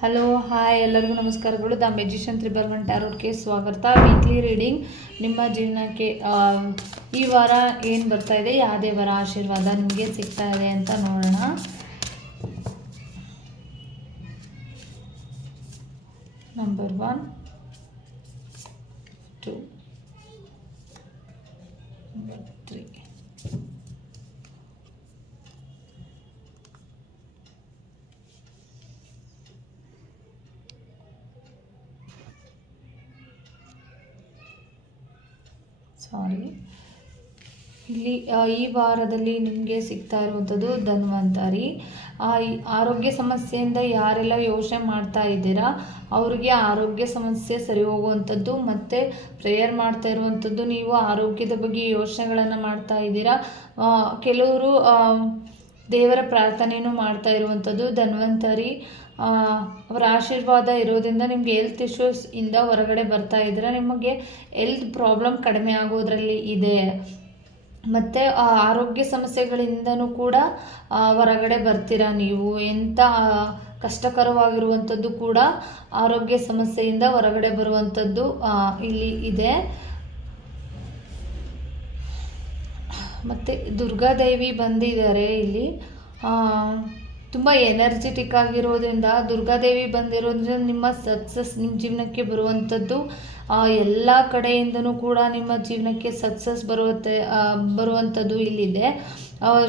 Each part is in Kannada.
ಹಲೋ ಹಾಯ್ ಎಲ್ಲರಿಗೂ ನಮಸ್ಕಾರಗಳು. ದ ಮೆಜಿಷಿಯನ್ ತ್ರಿಬಲ್ ಒನ್ ಟ್ಯಾರೋಟ್ಗೆ ಸ್ವಾಗತ. ವೀಕ್ಲಿ ರೀಡಿಂಗ್ ನಿಮ್ಮ ಜೀವನಕ್ಕೆ ಈ ವಾರ ಏನು ಬರ್ತಾ ಇದೆ? ಯಾವುದೇ ವಾರ ಆಶೀರ್ವಾದ ನಿಮಗೆ ಸಿಗ್ತಾ ಇದೆ ಅಂತ ನೋಡೋಣ. Number one two number three ಸಾರಿ ಇಲ್ಲಿ ಈ ವಾರದಲ್ಲಿ ನಿಮಗೆ ಸಿಗ್ತಾ ಇರುವಂಥದ್ದು ಧನ್ವಂತರಿ. ಆರೋಗ್ಯ ಸಮಸ್ಯೆಯಿಂದ ಯಾರೆಲ್ಲ ಯೋಚನೆ ಮಾಡ್ತಾ ಇದ್ದೀರಾ, ಅವರಿಗೆ ಆರೋಗ್ಯ ಸಮಸ್ಯೆ ಸರಿ ಹೋಗುವಂಥದ್ದು ಮತ್ತು ಪ್ರೇಯರ್ ಮಾಡ್ತಾ ಇರುವಂಥದ್ದು ನೀವು ಆರೋಗ್ಯದ ಬಗ್ಗೆ ಯೋಚನೆಗಳನ್ನು ಮಾಡ್ತಾ ಇದ್ದೀರಾ. ಕೆಲವರು ದೇವರ ಪ್ರಾರ್ಥನೆಯನ್ನು ಮಾಡ್ತಾ ಇರುವಂಥದ್ದು. ಧನ್ವಂತರಿ ಅವರ ಆಶೀರ್ವಾದ ಇರೋದ್ರಿಂದ ನಿಮಗೆ ಹೆಲ್ತ್ ಇಶ್ಯೂಸ್ ಇಂದ ಹೊರಗಡೆ ಬರ್ತಾ ಇದ್ದೀರಾ ನಿಮಗೆ ಹೆಲ್ತ್ ಪ್ರಾಬ್ಲಮ್ ಕಡಿಮೆ ಆಗೋದ್ರಲ್ಲಿ ಇದೆ. ಮತ್ತು ಆರೋಗ್ಯ ಸಮಸ್ಯೆಗಳಿಂದನೂ ಕೂಡ ಹೊರಗಡೆ ಬರ್ತೀರಾ ನೀವು? ಎಂಥ ಕಷ್ಟಕರವಾಗಿರುವಂಥದ್ದು ಕೂಡ ಆರೋಗ್ಯ ಸಮಸ್ಯೆಯಿಂದ ಹೊರಗಡೆ ಬರುವಂಥದ್ದು ಇಲ್ಲಿ ಇದೆ. ಮತ್ತು ದುರ್ಗಾದೇವಿ ಬಂದಿದ್ದಾರೆ ಇಲ್ಲಿ. ತುಂಬ ಎನರ್ಜೆಟಿಕ್ ಆಗಿರೋದ್ರಿಂದ ದುರ್ಗಾದೇವಿ ಬಂದಿರೋದ್ರಿಂದ ನಿಮ್ಮ ಸಕ್ಸಸ್ ನಿಮ್ಮ ಜೀವನಕ್ಕೆ ಬರುವಂಥದ್ದು ಎಲ್ಲ ಕಡೆಯಿಂದನೂ ಕೂಡ ನಿಮ್ಮ ಜೀವನಕ್ಕೆ ಸಕ್ಸಸ್ ಬರುತ್ತೆ ಬರುವಂಥದ್ದು ಇಲ್ಲಿದೆ.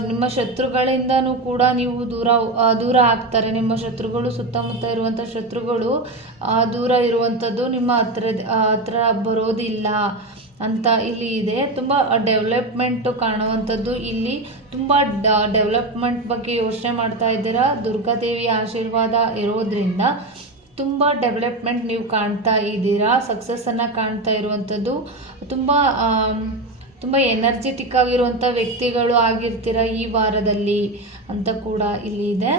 ನಿಮ್ಮ ಶತ್ರುಗಳಿಂದನೂ ಕೂಡ ನೀವು ದೂರ ದೂರ ಆಗ್ತಾರೆ. ನಿಮ್ಮ ಶತ್ರುಗಳು ಸುತ್ತಮುತ್ತ ಇರುವಂಥ ಶತ್ರುಗಳು ದೂರ ಇರುವಂಥದ್ದು ನಿಮ್ಮ ಹತ್ರ ಹತ್ರ ಬರೋದಿಲ್ಲ ಅಂತ ಇಲ್ಲಿ ಇದೆ. ತುಂಬ ಡೆವಲಪ್ಮೆಂಟು ಕಾಣುವಂಥದ್ದು ಇಲ್ಲಿ. ತುಂಬ ಡೆವಲಪ್ಮೆಂಟ್ ಬಗ್ಗೆ ಯೋಚನೆ ಮಾಡ್ತಾ ಇದ್ದೀರಾ? ದುರ್ಗಾದೇವಿ ಆಶೀರ್ವಾದ ಇರೋದ್ರಿಂದ. ತುಂಬ ಡೆವಲಪ್ಮೆಂಟ್ ನೀವು ಕಾಣ್ತಾ ಇದ್ದೀರಾ ಸಕ್ಸಸ್ಸನ್ನು ಕಾಣ್ತಾ ಇರುವಂಥದ್ದು. ತುಂಬ ತುಂಬ ಎನರ್ಜೆಟಿಕ್ ಆಗಿರುವಂಥ ವ್ಯಕ್ತಿಗಳು ಆಗಿರ್ತೀರ ಈ ವಾರದಲ್ಲಿ ಅಂತ ಕೂಡ ಇಲ್ಲಿ ಇದೆ.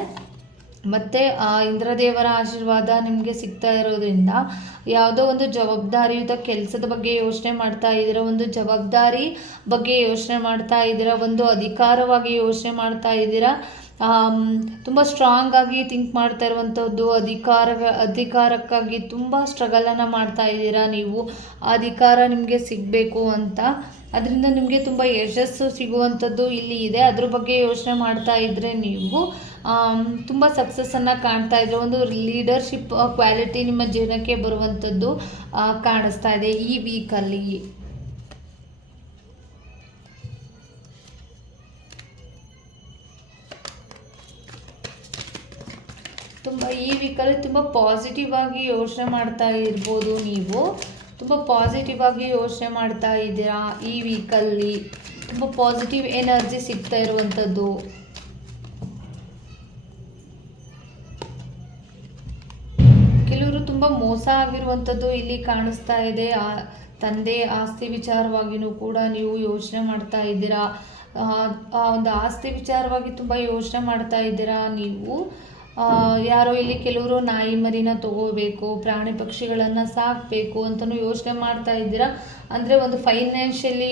ಮತ್ತು ಇಂದ್ರದೇವರ ಆಶೀರ್ವಾದ ನಿಮಗೆ ಸಿಗ್ತಾ ಇರೋದ್ರಿಂದ ಯಾವುದೋ ಒಂದು ಜವಾಬ್ದಾರಿಯುತ ಕೆಲಸದ ಬಗ್ಗೆ ಯೋಚನೆ ಮಾಡ್ತಾ ಇದ್ದೀರಾ, ಒಂದು ಜವಾಬ್ದಾರಿ ಬಗ್ಗೆ ಯೋಚನೆ ಮಾಡ್ತಾ ಇದ್ದೀರಾ, ಒಂದು ಅಧಿಕಾರವಾಗಿ ಯೋಚನೆ ಮಾಡ್ತಾ ಇದ್ದೀರಾ ತುಂಬ ಸ್ಟ್ರಾಂಗ್ ಆಗಿ ಥಿಂಕ್ ಮಾಡ್ತಾ ಇರುವಂಥದ್ದು ಅಧಿಕಾರ ಅಧಿಕಾರಕ್ಕಾಗಿ ತುಂಬ ಸ್ಟ್ರಗಲನ್ನು ಮಾಡ್ತಾ ಇದ್ದೀರಾ ನೀವು? ಅಧಿಕಾರ ನಿಮಗೆ ಸಿಗಬೇಕು ಅಂತ. ಅದರಿಂದ ನಿಮಗೆ ತುಂಬ ಯಶಸ್ಸು ಸಿಗುವಂಥದ್ದು ಇಲ್ಲಿ ಇದೆ. ಅದ್ರ ಬಗ್ಗೆ ಯೋಚನೆ ಮಾಡ್ತಾ ಇದ್ದರೆ ನೀವು ತುಂಬ ಸಕ್ಸಸ್ಸನ್ನು ಕಾಣ್ತಾ ಇದ್ರೆ, ಒಂದು ಲೀಡರ್ಶಿಪ್ ಕ್ವಾಲಿಟಿ ನಿಮ್ಮ ಜೀವನಕ್ಕೆ ಬರುವಂಥದ್ದು ಕಾಣಿಸ್ತಾ ಇದೆ ಈ ವೀಕಲ್ಲಿ ಈ ವೀಕಲ್ಲಿ ತುಂಬ ಪಾಸಿಟಿವ್ ಆಗಿ ಯೋಚನೆ ಮಾಡ್ತಾ ಇರ್ಬೋದು ನೀವು. ತುಂಬ ಪಾಸಿಟಿವ್ ಆಗಿ ಯೋಚನೆ ಮಾಡ್ತಾ ಇದ್ದೀರಾ ಈ ವೀಕಲ್ಲಿ ತುಂಬ ಪಾಸಿಟಿವ್ ಎನರ್ಜಿ ಸಿಗ್ತಾ ಇರುವಂಥದ್ದು ಕೆಲವರು ತುಂಬ ಮೋಸ ಆಗಿರುವಂಥದ್ದು ಇಲ್ಲಿ ಕಾಣಿಸ್ತಾ ಇದೆ. ತಂದೆ ಆಸ್ತಿ ವಿಚಾರವಾಗಿಯೂ ಕೂಡ ನೀವು ಯೋಚನೆ ಮಾಡ್ತಾ ಇದ್ದೀರಾ. ಆ, ಒಂದು ಆಸ್ತಿ ವಿಚಾರವಾಗಿ ತುಂಬ ಯೋಚನೆ ಮಾಡ್ತಾ ಇದ್ದೀರಾ ನೀವು. ಯಾರೋ ಇಲ್ಲಿ ಕೆಲವರು ನಾಯಿ ಮರಿನ ತಗೋಬೇಕು ಪ್ರಾಣಿ ಪಕ್ಷಿಗಳನ್ನು ಸಾಕಬೇಕು ಅಂತಲೂ ಯೋಚನೆ ಮಾಡ್ತಾ ಇದ್ದೀರಾ? ಅಂದರೆ ಒಂದು ಫೈನಾನ್ಷಿಯಲಿ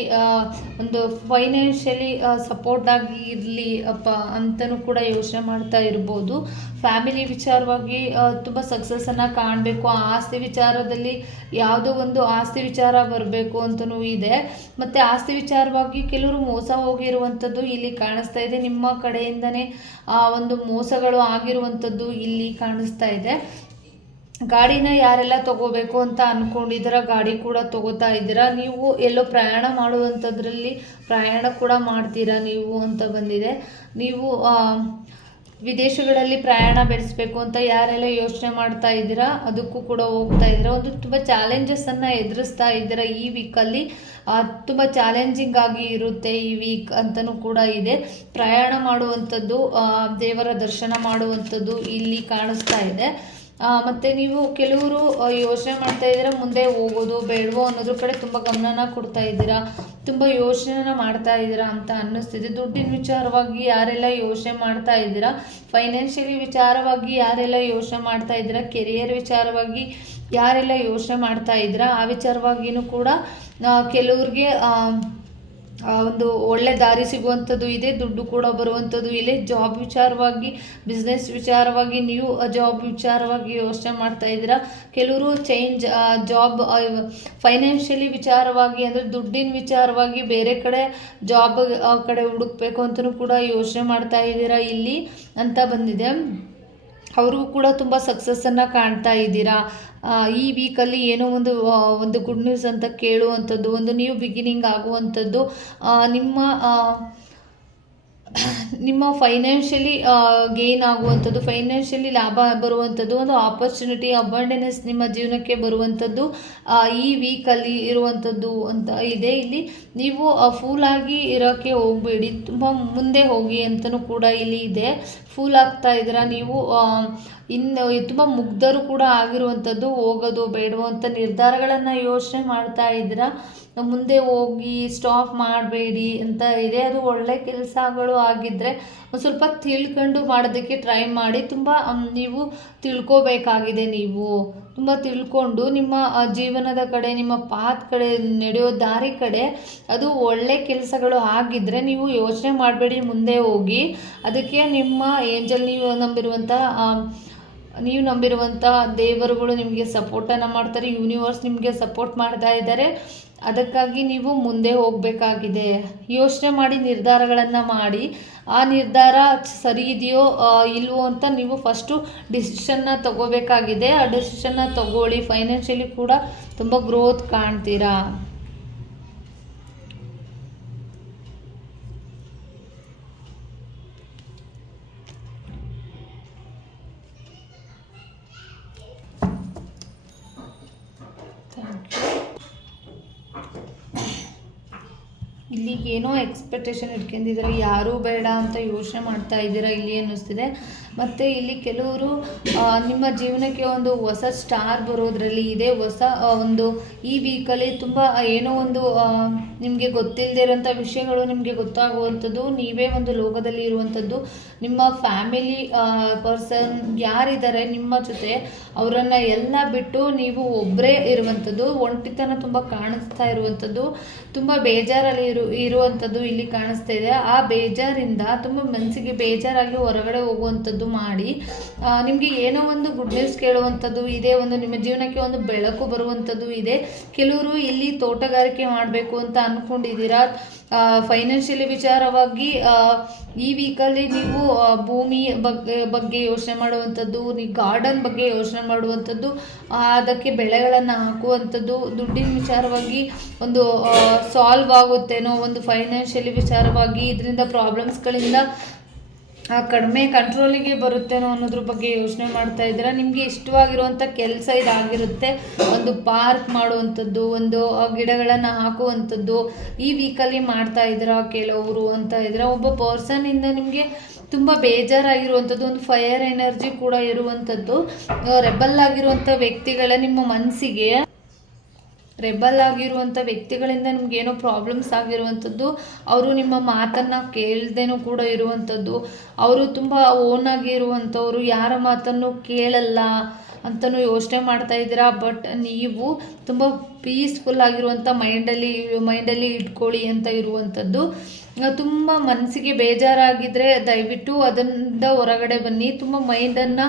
ಒಂದು ಫೈನಾನ್ಷಿಯಲಿ ಸಪೋರ್ಟ್ ಆಗಿ ಇರಲಿ ಅಪ್ಪ ಅಂತಲೂ ಕೂಡ ಯೋಚನೆ ಮಾಡ್ತಾ ಇರ್ಬೋದು. ಫ್ಯಾಮಿಲಿ ವಿಚಾರವಾಗಿ ತುಂಬ ಸಕ್ಸಸ್ಸನ್ನು ಕಾಣಬೇಕು. ಆ ಆಸ್ತಿ ವಿಚಾರದಲ್ಲಿ ಯಾವುದೋ ಒಂದು ಆಸ್ತಿ ವಿಚಾರ ಬರಬೇಕು ಅಂತಲೂ ಇದೆ. ಮತ್ತು ಆಸ್ತಿ ವಿಚಾರವಾಗಿ ಕೆಲವರು ಮೋಸ ಹೋಗಿರುವಂಥದ್ದು ಇಲ್ಲಿ ಕಾಣಿಸ್ತಾ ಇದೆ. ನಿಮ್ಮ ಕಡೆಯಿಂದನೇ ಒಂದು ಮೋಸಗಳು ಆಗಿರುವಂಥದ್ದು ಇಲ್ಲಿ ಕಾಣಿಸ್ತಾ ಇದೆ. ಗಾಡಿನ ಯಾರೆಲ್ಲ ತಗೋಬೇಕು ಅಂತ ಅನ್ಕೊಂಡಿದ್ದೀರ? ಗಾಡಿ ಕೂಡ ತಗೋತಾ ಇದ್ದೀರಾ? ನೀವು ಎಲ್ಲೋ ಪ್ರಯಾಣ ಮಾಡುವಂಥದ್ರಲ್ಲಿ ಪ್ರಯಾಣ ಕೂಡ ಮಾಡ್ತೀರಾ ನೀವು ಅಂತ ಬಂದಿದೆ. ನೀವು ವಿದೇಶಗಳಲ್ಲಿ ಪ್ರಯಾಣ ಬೆಳೆಸಬೇಕು ಅಂತ ಯಾರೆಲ್ಲ ಯೋಚನೆ ಮಾಡ್ತಾ ಇದ್ದೀರಾ? ಅದಕ್ಕೂ ಕೂಡ ಹೋಗ್ತಾ ಇದ್ದೀರಾ? ಒಂದು ತುಂಬ ಚಾಲೆಂಜಸನ್ನು ಎದುರಿಸ್ತಾ ಇದ್ದೀರಾ ಈ ವೀಕಲ್ಲಿ ತುಂಬ ಚಾಲೆಂಜಿಂಗ್ ಆಗಿ ಇರುತ್ತೆ ಈ ವೀಕ್ ಅಂತಲೂ ಕೂಡ ಇದೆ. ಪ್ರಯಾಣ ಮಾಡುವಂಥದ್ದು ದೇವರ ದರ್ಶನ ಮಾಡುವಂಥದ್ದು ಇಲ್ಲಿ ಕಾಣಿಸ್ತಾ ಇದೆ. ಮತ್ತೆ ನೀವು ಕೆಲವರು ಯೋಚನೆ ಮಾಡ್ತಾ ಇದ್ದೀರಾ, ಮುಂದೆ ಹೋಗೋದು, ಬೇಡವೋ ಅನ್ನೋದ್ರ ಕಡೆ ತುಂಬ ಗಮನನ ಕೊಡ್ತಾ ಇದ್ದೀರಾ, ತುಂಬ ಯೋಚನೆನ ಮಾಡ್ತಾ ಇದ್ದೀರಾ ಅಂತ ಅನ್ನಿಸ್ತಿದೆ. ದುಡ್ಡಿನ ವಿಚಾರವಾಗಿ ಯಾರೆಲ್ಲ ಯೋಚನೆ ಮಾಡ್ತಾ ಇದ್ದೀರಾ? ಫೈನಾನ್ಷಿಯಲಿ ವಿಚಾರವಾಗಿ ಯಾರೆಲ್ಲ ಯೋಚನೆ ಮಾಡ್ತಾ ಇದ್ದೀರಾ? ಕೆರಿಯರ್ ವಿಚಾರವಾಗಿ ಯಾರೆಲ್ಲ ಯೋಚನೆ ಮಾಡ್ತಾ ಇದ್ದೀರಾ? ಆ ವಿಚಾರವಾಗಿಯೂ ಕೂಡ ಕೆಲವ್ರಿಗೆ ಒಂದು ಒಳ್ಳೆ ದಾರಿ ಸಿಗುವಂಥದ್ದು ಇದೆ, ದುಡ್ಡು ಕೂಡ ಬರುವಂಥದ್ದು ಇಲ್ಲ ಜಾಬ್ ವಿಚಾರವಾಗಿ ಬಿಸ್ನೆಸ್ ವಿಚಾರವಾಗಿ ನೀವು ಜಾಬ್ ವಿಚಾರವಾಗಿ ಯೋಚನೆ ಮಾಡ್ತಾ ಇದ್ದೀರಾ? ಕೆಲವರು ಚೇಂಜ್ ಜಾಬ್ ಫೈನಾನ್ಷಿಯಲಿ ವಿಚಾರವಾಗಿ ಅಂದರೆ ದುಡ್ಡಿನ ವಿಚಾರವಾಗಿ ಬೇರೆ ಕಡೆ ಜಾಬ್ ಕಡೆ ಹುಡುಕ್ಬೇಕು ಅಂತಲೂ ಕೂಡ ಯೋಚನೆ ಮಾಡ್ತಾ ಇದ್ದೀರಾ ಇಲ್ಲಿ ಅಂತ ಬಂದಿದೆ. ಅವರು ಕೂಡ ತುಂಬ ಸಕ್ಸಸ್ಸನ್ನು ಕಾಣ್ತಾ ಇದ್ದೀರಾ? ಈ ವೀಕಲ್ಲಿ ಏನೋ ಒಂದು ಒಂದು ಗುಡ್ ನ್ಯೂಸ್ ಅಂತ ಕೇಳುವಂಥದ್ದು, ಒಂದು ನ್ಯೂ ಬಿಗಿನಿಂಗ್ ಆಗುವಂಥದ್ದು ನಿಮ್ಮ ನಿಮ್ಮ ಫೈನಾನ್ಷಿಯಲಿ ಗೇನ್ ಆಗುವಂಥದ್ದು ಫೈನಾನ್ಷಿಯಲಿ ಲಾಭ ಬರುವಂಥದ್ದು, ಒಂದು ಆಪರ್ಚುನಿಟಿ ಅಬಂಡೆನೆಸ್ ನಿಮ್ಮ ಜೀವನಕ್ಕೆ ಬರುವಂಥದ್ದು ಈ ವೀಕಲ್ಲಿ ಇರುವಂಥದ್ದು ಅಂತ ಇದೆ. ಇಲ್ಲಿ ನೀವು ಫೂಲಾಗಿ ಇರೋಕ್ಕೆ ಹೋಗಬೇಡಿ. ತುಂಬ ಮುಂದೆ ಹೋಗಿ ಅಂತಲೂ ಕೂಡ ಇಲ್ಲಿ ಇದೆ. ಫೂಲ್ ಆಗ್ತಾ ಇದ್ದೀರಾ ನೀವು ಇನ್ನು ತುಂಬ ಮುಗ್ಧರು ಕೂಡ ಆಗಿರುವಂಥದ್ದು, ಹೋಗೋದು ಬೇಡವೋ ಅಂತ ನಿರ್ಧಾರಗಳನ್ನು ಯೋಚನೆ ಮಾಡ್ತಾ ಇದ್ದೀರಾ? ಮುಂದೆ ಹೋಗಿ ಸ್ಟಾಪ್ ಮಾಡಬೇಡಿ ಅಂತ ಇದೆ. ಅದು ಒಳ್ಳೆ ಕೆಲಸಗಳು ಆಗಿದ್ದರೆ ಒಂದು ಸ್ವಲ್ಪ ತಿಳ್ಕೊಂಡು ಮಾಡೋದಕ್ಕೆ ಟ್ರೈ ಮಾಡಿ. ತುಂಬ ನೀವು ತಿಳ್ಕೋಬೇಕಾಗಿದೆ ನೀವು. ತುಂಬ ತಿಳ್ಕೊಂಡು ನಿಮ್ಮ ಜೀವನದ ಕಡೆ, ನಿಮ್ಮ ಪಾತ್ ಕಡೆ, ನಡೆಯೋ ದಾರಿ ಕಡೆ ಅದು ಒಳ್ಳೆ ಕೆಲಸಗಳು ಆಗಿದ್ದರೆ ನೀವು ಯೋಚನೆ ಮಾಡಬೇಡಿ, ಮುಂದೆ ಹೋಗಿ. ಅದಕ್ಕೆ ನಿಮ್ಮ ಏಂಜಲ್ ನೀವು ನಂಬಿರುವಂಥ ನೀವು ನಂಬಿರುವಂಥ ದೇವರುಗಳು ನಿಮಗೆ ಸಪೋರ್ಟನ್ನು ಮಾಡ್ತಾರೆ ಯೂನಿವರ್ಸ್ ನಿಮಗೆ ಸಪೋರ್ಟ್ ಮಾಡ್ತಾ ಇದ್ದಾರೆ. ಅದಕ್ಕಾಗಿ ನೀವು ಮುಂದೆ ಹೋಗಬೇಕಾಗಿದೆ. ಯೋಚನೆ ಮಾಡಿ ನಿರ್ಧಾರಗಳನ್ನು ಮಾಡಿ. ಆ ನಿರ್ಧಾರ ಸರಿ ಇದೆಯೋ ಇಲ್ವೋ ಅಂತ ನೀವು ಫಸ್ಟು ಡಿಸಿಷನ್ನ ತಗೋಬೇಕಾಗಿದೆ. ಆ ಡಿಸಿಷನ್ನ ತಗೊಳ್ಳಿ. ಫೈನಾನ್ಷಿಯಲಿ ಕೂಡ ತುಂಬ ಗ್ರೋತ್ ಕಾಣ್ತೀರಾ? ಇಲ್ಲಿಗೆ ಏನೋ ಎಕ್ಸ್ಪೆಕ್ಟೇಷನ್ ಇಟ್ಕೊಂಡಿದ್ದಾರೆ. ಯಾರೂ ಬೇಡ ಅಂತ ಯೋಚನೆ ಮಾಡ್ತಾ ಇದ್ದೀರಾ ಇಲ್ಲಿ ಅನ್ನಿಸ್ತಿದೆ. ಮತ್ತು ಇಲ್ಲಿ ಕೆಲವರು ನಿಮ್ಮ ಜೀವನಕ್ಕೆ ಒಂದು ಹೊಸ ಸ್ಟಾರ್ ಬರೋದ್ರಲ್ಲಿ ಇದೆ, ಹೊಸ ಒಂದು ಈ ವೀಕಲ್ಲಿ ತುಂಬ ಏನೋ ಒಂದು ನಿಮಗೆ ಗೊತ್ತಿಲ್ಲದೆ ಇರೋಂಥ ವಿಷಯಗಳು ನಿಮಗೆ ಗೊತ್ತಾಗುವಂಥದ್ದು, ನೀವೇ ಒಂದು ಲೋಕದಲ್ಲಿ ಇರುವಂಥದ್ದು, ನಿಮ್ಮ ಫ್ಯಾಮಿಲಿ ಪರ್ಸನ್ ಯಾರಿದ್ದಾರೆ ನಿಮ್ಮ ಜೊತೆ, ಅವರನ್ನು ಎಲ್ಲ ಬಿಟ್ಟು ನೀವು ಒಬ್ಬರೇ ಇರುವಂಥದ್ದು, ಒಂಟಿತನ ತುಂಬ ಕಾಣಿಸ್ತಾ ಇರುವಂಥದ್ದು, ತುಂಬ ಬೇಜಾರಲ್ಲಿ ಇರು, ಇರುವಂಥದ್ದು ಇಲ್ಲಿ ಕಾಣಿಸ್ತಾ ಇದೆ. ಆ ಬೇಜಾರಿಂದ, ತುಂಬ ಮನಸ್ಸಿಗೆ ಬೇಜಾರಾಗಿ ಹೊರಗಡೆ ಹೋಗುವಂಥದ್ದು ಮಾಡಿ ನಿಮಗೆ ಏನೋ ಒಂದು ಗುಡ್ ನ್ಯೂಸ್ ಕೇಳುವಂಥದ್ದು ಇದೆ, ಒಂದು ನಿಮ್ಮ ಜೀವನಕ್ಕೆ ಒಂದು ಬೆಳಕು ಬರುವಂಥದ್ದು ಇದೆ. ಕೆಲವರು ಇಲ್ಲಿ ತೋಟಗಾರಿಕೆ ಮಾಡಬೇಕು ಅಂತ ಅಂದ್ಕೊಂಡಿದ್ದೀರಾ ಫೈನಾನ್ಷಿಯಲಿ ವಿಚಾರವಾಗಿ ಈ ವೀಕಲ್ಲಿ ನೀವು ಭೂಮಿ ಬಗ್ಗೆ ಬಗ್ಗೆ ಯೋಚನೆ ಮಾಡುವಂಥದ್ದು ನೀವು ಗಾರ್ಡನ್ ಬಗ್ಗೆ ಯೋಚನೆ ಮಾಡುವಂಥದ್ದು ಅದಕ್ಕೆ ಬೆಳೆಗಳನ್ನು ಹಾಕುವಂಥದ್ದು, ದುಡ್ಡಿನ ವಿಚಾರವಾಗಿ ಒಂದು ಸಾಲ್ವ್ ಆಗುತ್ತೇನೋ ಒಂದು ಫೈನಾನ್ಷಿಯಲಿ ವಿಚಾರವಾಗಿ, ಇದರಿಂದ ಪ್ರಾಬ್ಲಮ್ಸ್ಗಳಿಂದ ಆ ಕಡಿಮೆ ಕಂಟ್ರೋಲಿಗೆ ಬರುತ್ತೇನೋ ಅನ್ನೋದ್ರ ಬಗ್ಗೆ ಯೋಚನೆ ಮಾಡ್ತಾ ಇದ್ದೀರಾ? ನಿಮಗೆ ಇಷ್ಟವಾಗಿರುವಂಥ ಕೆಲಸ ಇದಾಗಿರುತ್ತೆ. ಒಂದು ಪಾರ್ಕ್ ಮಾಡುವಂಥದ್ದು, ಒಂದು ಗಿಡಗಳನ್ನು ಹಾಕುವಂಥದ್ದು, ಈ ವೀಕಲ್ಲಿ ಮಾಡ್ತಾ ಇದ್ದೀರಾ ಕೆಲವರು ಅಂತ ಇದ್ದೀರಾ? ಒಬ್ಬ ಪರ್ಸನಿಂದ ನಿಮಗೆ ತುಂಬ ಬೇಜಾರಾಗಿರುವಂಥದ್ದು, ಒಂದು ಫೈರ್ ಎನರ್ಜಿ ಕೂಡ ಇರುವಂಥದ್ದು ರೆಬಲ್ ಆಗಿರುವಂಥ ವ್ಯಕ್ತಿಗಳ ನಿಮ್ಮ ಮನಸ್ಸಿಗೆ ರೆಬಲ್ ಆಗಿರುವಂಥ ವ್ಯಕ್ತಿಗಳಿಂದ ನಿಮ್ಗೇನೋ ಪ್ರಾಬ್ಲಮ್ಸ್ ಆಗಿರುವಂಥದ್ದು, ಅವರು ನಿಮ್ಮ ಮಾತನ್ನು ಕೇಳ್ದೇ ಕೂಡ ಇರುವಂಥದ್ದು, ಅವರು ತುಂಬ ಓನ್ ಆಗಿರುವಂಥವ್ರು ಯಾರ ಮಾತನ್ನು ಕೇಳಲ್ಲ ಅಂತಲೂ ಯೋಚನೆ ಮಾಡ್ತಾ ಇದ್ದೀರಾ? ಬಟ್ ನೀವು ತುಂಬ ಪೀಸ್ಫುಲ್ ಆಗಿರುವಂಥ ಮೈಂಡಲ್ಲಿ ಮೈಂಡಲ್ಲಿ ಇಟ್ಕೊಳ್ಳಿ ಅಂತ ಇರುವಂಥದ್ದು. ತುಂಬ ಮನಸ್ಸಿಗೆ ಬೇಜಾರಾಗಿದ್ದರೆ ದಯವಿಟ್ಟು ಅದರಿಂದ ಹೊರಗಡೆ ಬನ್ನಿ. ತುಂಬ ಮೈಂಡನ್ನು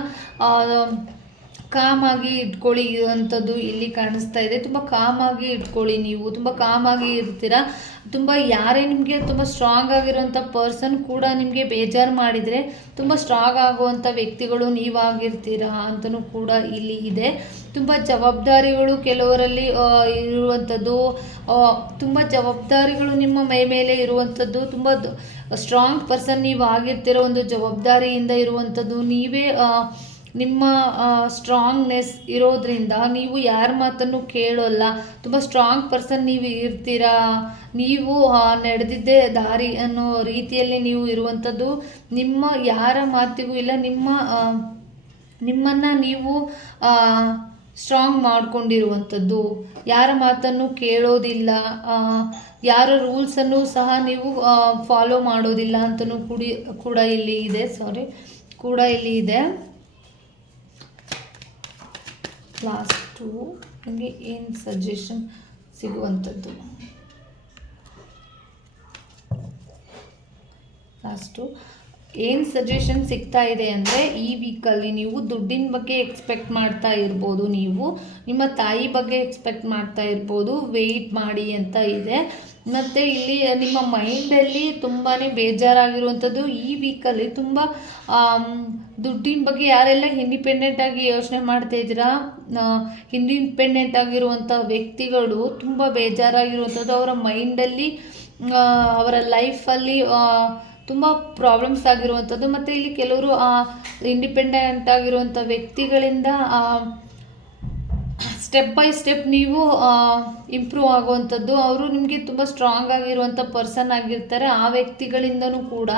ಕಾಮಾಗಿ ಇಟ್ಕೊಳ್ಳಿ ಇರುವಂಥದ್ದು ಇಲ್ಲಿ ಕಾಣಿಸ್ತಾ ಇದೆ. ತುಂಬ ಕಾಮಾಗಿ ಇಟ್ಕೊಳ್ಳಿ ನೀವು. ತುಂಬ ಕಾಮಾಗಿ ಇರ್ತೀರಾ? ತುಂಬ ಯಾರೇ ನಿಮಗೆ ತುಂಬ ಸ್ಟ್ರಾಂಗ್ ಆಗಿರುವಂಥ ಪರ್ಸನ್ ಕೂಡ ನಿಮಗೆ ಬೇಜಾರು ಮಾಡಿದರೆ ತುಂಬ ಸ್ಟ್ರಾಂಗ್ ಆಗುವಂಥ ವ್ಯಕ್ತಿಗಳು ನೀವಾಗಿರ್ತೀರಾ ಅಂತಲೂ ಕೂಡ ಇಲ್ಲಿ ಇದೆ. ತುಂಬ ಜವಾಬ್ದಾರಿಗಳು ಕೆಲವರಲ್ಲಿ ಇರುವಂಥದ್ದು ತುಂಬ ಜವಾಬ್ದಾರಿಗಳು ನಿಮ್ಮ ಮೈ ಮೇಲೆ ಇರುವಂಥದ್ದು, ತುಂಬ ಸ್ಟ್ರಾಂಗ್ ಪರ್ಸನ್ ನೀವು ಆಗಿರ್ತೀರೋ ಒಂದು ಜವಾಬ್ದಾರಿಯಿಂದ ಇರುವಂಥದ್ದು. ನೀವೇ ನಿಮ್ಮ ಸ್ಟ್ರಾಂಗ್ನೆಸ್ ಇರೋದ್ರಿಂದ ನೀವು ಯಾರ ಮಾತನ್ನು ಕೇಳೋಲ್ಲ. ತುಂಬ ಸ್ಟ್ರಾಂಗ್ ಪರ್ಸನ್ ನೀವು ಇರ್ತೀರಾ. ನೀವು ನಡೆದಿದ್ದೇ ದಾರಿ ಅನ್ನೋ ರೀತಿಯಲ್ಲಿ ನೀವು ಇರುವಂಥದ್ದು ನಿಮ್ಮ ಯಾರ ಮಾತಿಗೂ ಇಲ್ಲ, ನಿಮ್ಮ ನಿಮ್ಮನ್ನು ನೀವು ಸ್ಟ್ರಾಂಗ್ ಮಾಡಿಕೊಂಡಿರುವಂಥದ್ದು ಯಾರ ಮಾತನ್ನು ಕೇಳೋದಿಲ್ಲ ಯಾರ ರೂಲ್ಸನ್ನು ಸಹ ನೀವು ಫಾಲೋ ಮಾಡೋದಿಲ್ಲ ಅಂತಲೂ ಕೂಡಿ, ಕೂಡ ಇಲ್ಲಿ ಇದೆ ಸಾರಿ ಕೂಡ ಇಲ್ಲಿ ಇದೆ. ಲಾಸ್ಟು ನಿಮಗೆ ಏನು ಸಜೆಷನ್ ಸಿಗುವಂಥದ್ದು? ಲಾಸ್ಟು ಏನು ಸಜೆಷನ್ ಸಿಗ್ತಾ ಇದೆ ಅಂದರೆ ಈ ವೀಕಲ್ಲಿ ನೀವು ದುಡ್ಡಿನ ಬಗ್ಗೆ ಎಕ್ಸ್ಪೆಕ್ಟ್ ಮಾಡ್ತಾ ಇರ್ಬೋದು ನೀವು. ನಿಮ್ಮ ತಾಯಿ ಬಗ್ಗೆ ಎಕ್ಸ್ಪೆಕ್ಟ್ ಮಾಡ್ತಾ ಇರ್ಬೋದು. ವೆಯ್ಟ್ ಮಾಡಿ ಅಂತ ಇದೆ. ಮತ್ತು ಇಲ್ಲಿ, ನಿಮ್ಮ ಮೈಂಡಲ್ಲಿ ತುಂಬಾ ಬೇಜಾರಾಗಿರುವಂಥದ್ದು. ಈ ವೀಕಲ್ಲಿ ತುಂಬ ದುಡ್ಡಿನ ಬಗ್ಗೆ ಯಾರೆಲ್ಲ ಇಂಡಿಪೆಂಡೆಂಟ್ ಆಗಿ ಯೋಚನೆ ಮಾಡ್ತಾ ಇದ್ದೀರಾ? ಇಂಡಿಪೆಂಡೆಂಟ್ ಆಗಿರುವಂಥ ವ್ಯಕ್ತಿಗಳು ತುಂಬ ಬೇಜಾರಾಗಿರುವಂಥದ್ದು. ಅವರ ಮೈಂಡಲ್ಲಿ ಅವರ ಲೈಫಲ್ಲಿ ತುಂಬ ಪ್ರಾಬ್ಲಮ್ಸ್ ಆಗಿರುವಂಥದ್ದು. ಮತ್ತು ಇಲ್ಲಿ ಕೆಲವರು ಇಂಡಿಪೆಂಡೆಂಟ್ ಆಗಿರುವಂಥ ವ್ಯಕ್ತಿಗಳಿಂದ ಸ್ಟೆಪ್ ಬೈ ಸ್ಟೆಪ್ ನೀವು ಇಂಪ್ರೂವ್ ಆಗುವಂಥದ್ದು. ಅವರು ನಿಮಗೆ ತುಂಬ ಸ್ಟ್ರಾಂಗ್ ಆಗಿರುವಂಥ ಪರ್ಸನ್ ಆಗಿರ್ತಾರೆ. ಆ ವ್ಯಕ್ತಿಗಳಿಂದನೂ ಕೂಡ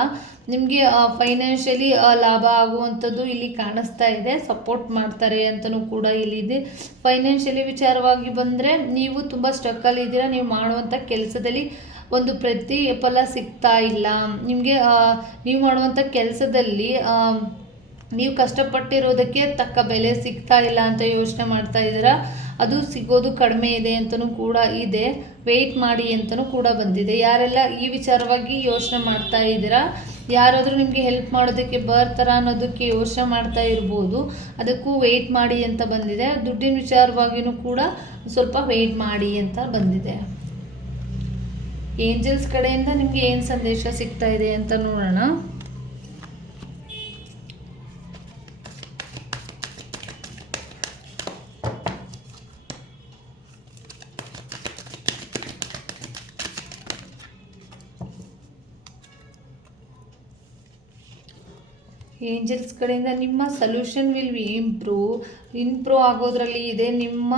ನಿಮಗೆ ಫೈನಾನ್ಷಿಯಲಿ ಲಾಭ ಆಗುವಂಥದ್ದು ಇಲ್ಲಿ ಕಾಣಿಸ್ತಾ ಇದೆ. ಸಪೋರ್ಟ್ ಮಾಡ್ತಾರೆ ಅಂತಲೂ ಕೂಡ ಇಲ್ಲಿದೆ ಫೈನಾನ್ಷಿಯಲಿ ವಿಚಾರವಾಗಿ ಬಂದರೆ ನೀವು ತುಂಬ ಸ್ಟ್ರಕ್ಕಲ್ಲಿದ್ದೀರಾ ನೀವು ಮಾಡುವಂಥ ಕೆಲಸದಲ್ಲಿ ಒಂದು ಪ್ರತಿಫಲ ಸಿಗ್ತಾ ಇಲ್ಲ. ನಿಮಗೆ ನೀವು ಮಾಡುವಂಥ ಕೆಲಸದಲ್ಲಿ ನೀವು ಕಷ್ಟಪಟ್ಟಿರೋದಕ್ಕೆ ತಕ್ಕ ಬೆಲೆ ಸಿಗ್ತಾ ಇಲ್ಲ ಅಂತ ಯೋಚನೆ ಮಾಡ್ತಾ ಇದ್ದೀರಾ? ಅದು ಸಿಗೋದು ಕಡಿಮೆ ಇದೆ ಅಂತಲೂ ಕೂಡ ಇದೆ. ವೆಯ್ಟ್ ಮಾಡಿ ಅಂತಲೂ ಕೂಡ ಬಂದಿದೆ. ಯಾರೆಲ್ಲ ಈ ವಿಚಾರವಾಗಿ ಯೋಚನೆ ಮಾಡ್ತಾ ಇದ್ದೀರಾ? ಯಾರಾದರೂ ನಿಮಗೆ ಹೆಲ್ಪ್ ಮಾಡೋದಕ್ಕೆ ಬರ್ತಾರ ಅನ್ನೋದಕ್ಕೆ ಯೋಚನೆ ಮಾಡ್ತಾ ಇರ್ಬೋದು. ಅದಕ್ಕೂ ವೆಯ್ಟ್ ಮಾಡಿ ಅಂತ ಬಂದಿದೆ. ದುಡ್ಡಿನ ವಿಚಾರವಾಗಿಯೂ ಕೂಡ ಸ್ವಲ್ಪ ವೆಯ್ಟ್ ಮಾಡಿ ಅಂತ ಬಂದಿದೆ. ಏಂಜಲ್ಸ್ ಕಡೆಯಿಂದ ನಿಮಗೆ ಏನು ಸಂದೇಶ ಸಿಗ್ತಾ ಇದೆ ಅಂತ ನೋಡೋಣ. ಏಂಜಲ್ಸ್ ಕಡೆಯಿಂದ ನಿಮ್ಮ ಸೊಲ್ಯೂಷನ್ ವಿಲ್ ಇಂಪ್ರೂವ್ ಇಂಪ್ರೂವ್ ಆಗೋದ್ರಲ್ಲಿ ಇದೆ ನಿಮ್ಮ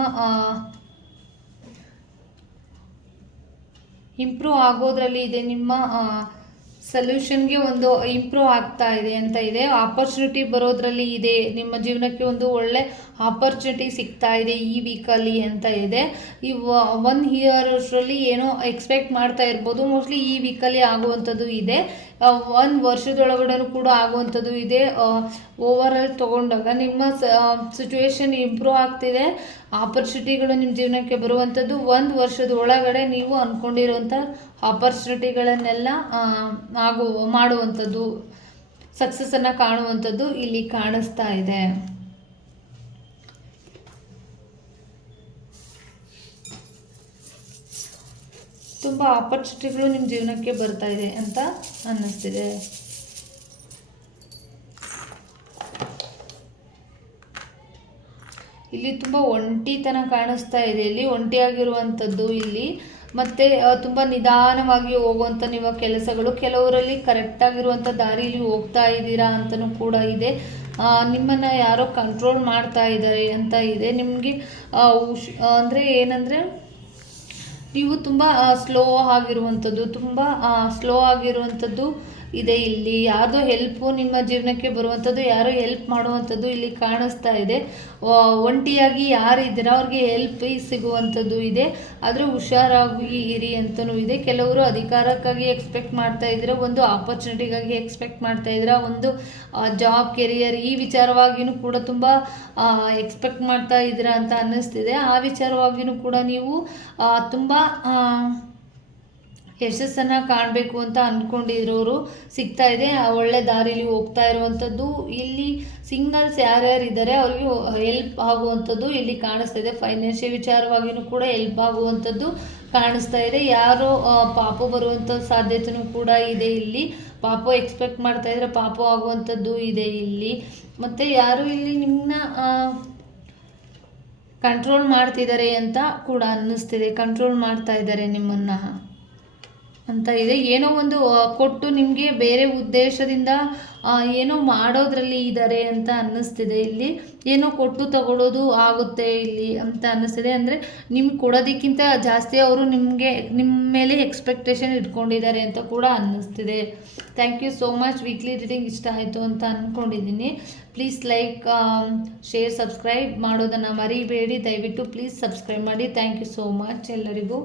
ಇಂಪ್ರೂವ್ ಆಗೋದ್ರಲ್ಲಿ ಇದೆ ನಿಮ್ಮ ಸೊಲ್ಯೂಷನ್ಗೆ ಒಂದು ಇಂಪ್ರೂವ್ ಆಗ್ತಾ ಇದೆ ಅಂತ ಇದೆ. ಆಪರ್ಚುನಿಟಿ ಬರೋದ್ರಲ್ಲಿ ಇದೆ. ನಿಮ್ಮ ಜೀವನಕ್ಕೆ ಒಂದು ಒಳ್ಳೆ ಆಪರ್ಚುನಿಟಿ ಸಿಗ್ತಾ ಇದೆ ಈ ವೀಕಲ್ಲಿ ಅಂತ ಇದೆ. ಈ ಒನ್ ಇಯರ್ ಅಷ್ಟರಲ್ಲಿ ಏನೋ ಎಕ್ಸ್ಪೆಕ್ಟ್ ಮಾಡ್ತಾ ಇರ್ಬೋದು. ಮೋಸ್ಟ್ಲಿ ಈ ವೀಕಲ್ಲಿ ಆಗುವಂಥದ್ದು ಇದೆ. ಒಂದು ವರ್ಷದೊಳಗಡೆನೂ ಕೂಡ ಆಗುವಂಥದ್ದು ಇದೆ. ಓವರ್ ಆಲ್ ತೊಗೊಂಡಾಗ ನಿಮ್ಮ ಸಿಚುವೇಶನ್ ಇಂಪ್ರೂವ್ ಆಗ್ತಿದೆ. ಆಪರ್ಚುನಿಟಿಗಳು ನಿಮ್ಮ ಜೀವನಕ್ಕೆ ಬರುವಂಥದ್ದು. ಒಂದು ವರ್ಷದ ಒಳಗಡೆ ನೀವು ಅಂದ್ಕೊಂಡಿರುವಂಥ ಆಪರ್ಚುನಿಟಿಗಳನ್ನೆಲ್ಲ ಆಗು, ಮಾಡುವಂಥದ್ದು ಸಕ್ಸಸ್ಸನ್ನು ಕಾಣುವಂಥದ್ದು ಇಲ್ಲಿ ಕಾಣಿಸ್ತಾ ಇದೆ. ತುಂಬ ಆಪರ್ಚುನಿಟಿಗಳು ನಿಮ್ಮ ಜೀವನಕ್ಕೆ ಬರ್ತಾ ಇದೆ ಅಂತ ಅನ್ನಿಸ್ತಿದೆ. ಇಲ್ಲಿ ತುಂಬ ಒಂಟಿತನ ಕಾಣಿಸ್ತಾ ಇದೆ. ಇಲ್ಲಿ ಒಂಟಿಯಾಗಿರುವಂಥದ್ದು ಇಲ್ಲಿ. ಮತ್ತು ತುಂಬ ನಿಧಾನವಾಗಿ ಹೋಗುವಂಥ ನಿಮ್ಮ ಕೆಲಸಗಳು. ಕೆಲವರಲ್ಲಿ ಕರೆಕ್ಟಾಗಿರುವಂಥ ದಾರಿಯಲ್ಲಿ ಹೋಗ್ತಾ ಇದ್ದೀರಾ ಅಂತಲೂ ಕೂಡ ಇದೆ. ನಿಮ್ಮನ್ನು ಯಾರೋ ಕಂಟ್ರೋಲ್ ಮಾಡ್ತಾ ಇದ್ದಾರೆ ಅಂತ ಇದೆ. ನಿಮಗೆ ಅಂದ್ರೆ ಅಂದರೆ ಏನಂದರೆ ನೀವು ತುಂಬ ಸ್ಲೋ ಆಗಿರುವಂಥದ್ದು ತುಂಬ ಸ್ಲೋ ಆಗಿರುವಂಥದ್ದು ಇದೆ ಇಲ್ಲಿ. ಯಾರ್ದೋ ಹೆಲ್ಪು ನಿಮ್ಮ ಜೀವನಕ್ಕೆ ಬರುವಂಥದ್ದು, ಯಾರೋ ಹೆಲ್ಪ್ ಮಾಡುವಂಥದ್ದು ಇಲ್ಲಿ ಕಾಣಿಸ್ತಾ ಇದೆ. ಒಂಟಿಯಾಗಿ ಯಾರಿದ್ದೀರ ಅವ್ರಿಗೆ ಹೆಲ್ಪ್ ಸಿಗುವಂಥದ್ದು ಇದೆ. ಆದರೆ ಹುಷಾರಾಗಿ ಇರಿ ಅಂತಲೂ ಇದೆ. ಕೆಲವರು ಅಧಿಕಾರಕ್ಕಾಗಿ ಎಕ್ಸ್ಪೆಕ್ಟ್ ಮಾಡ್ತಾ ಇದ್ದೀರಾ, ಒಂದು ಆಪರ್ಚುನಿಟಿಗಾಗಿ ಎಕ್ಸ್ಪೆಕ್ಟ್ ಮಾಡ್ತಾ ಇದ್ದೀರಾ, ಒಂದು ಜಾಬ್ ಕೆರಿಯರ್ ಈ ವಿಚಾರವಾಗಿಯೂ ಕೂಡ ತುಂಬ ಎಕ್ಸ್ಪೆಕ್ಟ್ ಮಾಡ್ತಾ ಇದ್ದೀರಾ ಅಂತ ಅನ್ನಿಸ್ತಿದೆ. ಆ ವಿಚಾರವಾಗಿಯೂ ಕೂಡ ನೀವು ತುಂಬ ಯಶಸ್ಸನ್ನು ಕಾಣಬೇಕು ಅಂತ ಅಂದ್ಕೊಂಡಿರೋರು ಸಿಗ್ತಾ ಇದೆ. ಒಳ್ಳೆ ದಾರಿಲಿ ಹೋಗ್ತಾ ಇರುವಂಥದ್ದು. ಇಲ್ಲಿ ಸಿಂಗಲ್ಸ್ ಯಾರ್ಯಾರು ಇದ್ದಾರೆ ಅವ್ರಿಗೆ ಹೆಲ್ಪ್ ಆಗುವಂಥದ್ದು ಇಲ್ಲಿ ಕಾಣಿಸ್ತಾ ಇದೆ. ಫೈನಾನ್ಷಿಯಲ್ ವಿಚಾರವಾಗಿಯೂ ಕೂಡ ಹೆಲ್ಪ್ ಆಗುವಂಥದ್ದು ಕಾಣಿಸ್ತಾ ಇದೆ. ಯಾರೋ ಪಾಪ ಬರುವಂಥ ಸಾಧ್ಯತೆಯೂ ಕೂಡ ಇದೆ ಇಲ್ಲಿ. ಪಾಪ ಎಕ್ಸ್ಪೆಕ್ಟ್ ಮಾಡ್ತಾ ಇದ್ರೆ ಪಾಪ ಆಗುವಂಥದ್ದು ಇದೆ ಇಲ್ಲಿ. ಮತ್ತು ಯಾರು ಇಲ್ಲಿ ನಿಮ್ಮನ್ನ ಕಂಟ್ರೋಲ್ ಮಾಡ್ತಿದ್ದಾರೆ ಅಂತ ಕೂಡ ಅನ್ನಿಸ್ತಿದೆ. ಕಂಟ್ರೋಲ್ ಮಾಡ್ತಾ ಇದ್ದಾರೆ ನಿಮ್ಮನ್ನು. ಅಂತ ಇದೆ. ಏನೋ ಒಂದು ಕೊಟ್ಟು ನಿಮಗೆ ಬೇರೆ ಉದ್ದೇಶದಿಂದ ಏನೋ ಮಾಡೋದ್ರಲ್ಲಿ ಇದ್ದಾರೆ ಅಂತ ಅನ್ನಿಸ್ತಿದೆ ಇಲ್ಲಿ. ಏನೋ ಕೊಟ್ಟು ತಗೊಳ್ಳೋದು ಆಗುತ್ತೆ ಇಲ್ಲಿ ಅಂತ ಅನ್ನಿಸ್ತಿದೆ. ಅಂದರೆ ನಿಮ್ಗೆ ಕೊಡೋದಕ್ಕಿಂತ ಜಾಸ್ತಿ ಅವರು ನಿಮಗೆ ನಿಮ್ಮ ಮೇಲೆ ಎಕ್ಸ್ಪೆಕ್ಟೇಷನ್ ಇಟ್ಕೊಂಡಿದ್ದಾರೆ ಅಂತ ಕೂಡ ಅನ್ನಿಸ್ತಿದೆ. Thank you so much weekly reading ಇಷ್ಟ ಆಯಿತು ಅಂತ ಅಂದ್ಕೊಂಡಿದ್ದೀನಿ ಪ್ಲೀಸ್ ಲೈಕ್ ಶೇರ್ ಸಬ್ಸ್ಕ್ರೈಬ್ ಮಾಡೋದನ್ನು ಮರಿಬೇಡಿ. ದಯವಿಟ್ಟು ಪ್ಲೀಸ್ ಸಬ್ಸ್ಕ್ರೈಬ್ ಮಾಡಿ. ಥ್ಯಾಂಕ್ ಯು ಸೋ ಮಚ್ ಎಲ್ಲರಿಗೂ.